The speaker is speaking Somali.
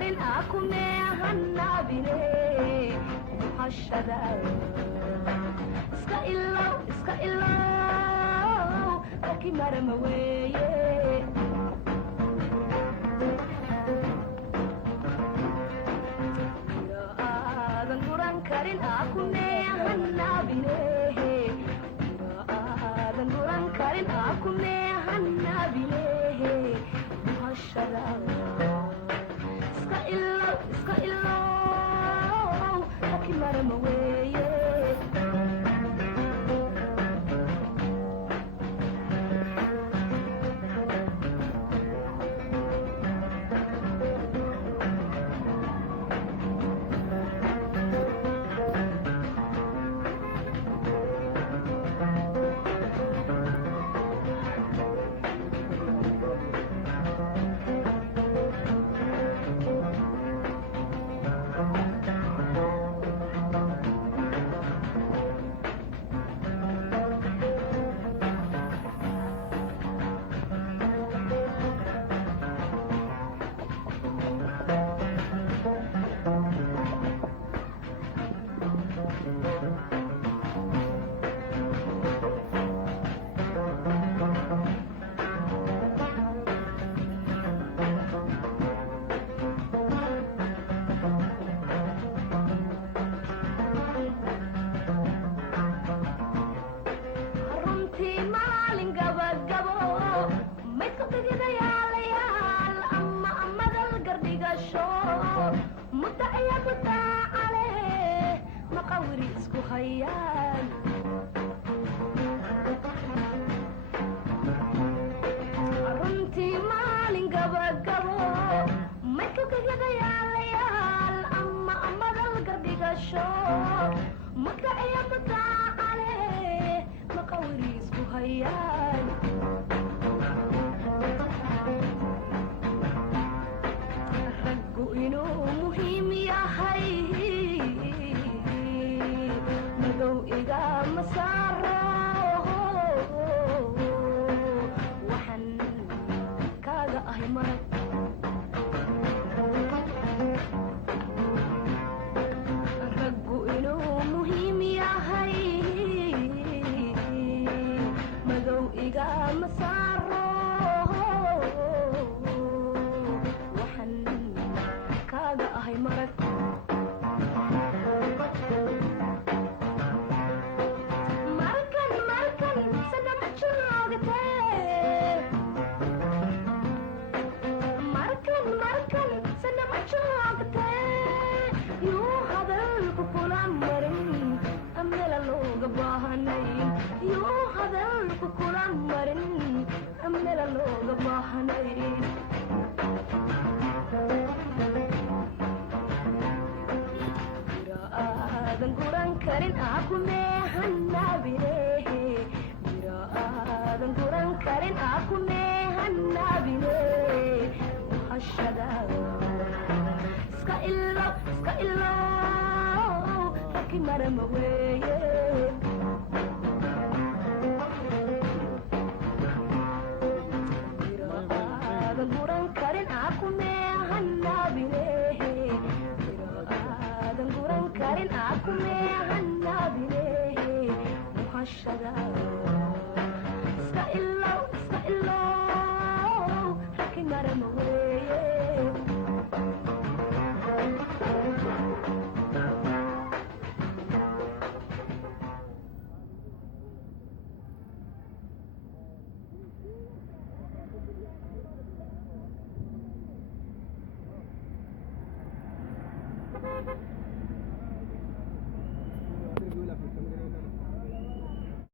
karin akume hanabine muhashada iska ilaw laki marama weeye aadan guran karin akume hanabine aadan guran karin akume hanabine muhashada iska ilaw laki marama weeye runtii maalin gabagabo maykukagadayaalayaal ama amadal gardhigasho muddaciya mutaacale maqawri isku hayaan raggu inuu muhiim yahay madow igama saaro waxaan kaaga ahay marag raggu inuu muhiim yahay madow igama saaro waxaan kaaga ahay marag yuu hadalku kula marin amela looga baahanay jira aadan guran karin akume hanabine jira aadan guran karin akume hanabine muhashada iska ilaw laki marama weeye guran karin akume hanabine aadan guran karin akume hanabine muhashada iska ilaw laki marama weeye Thank you.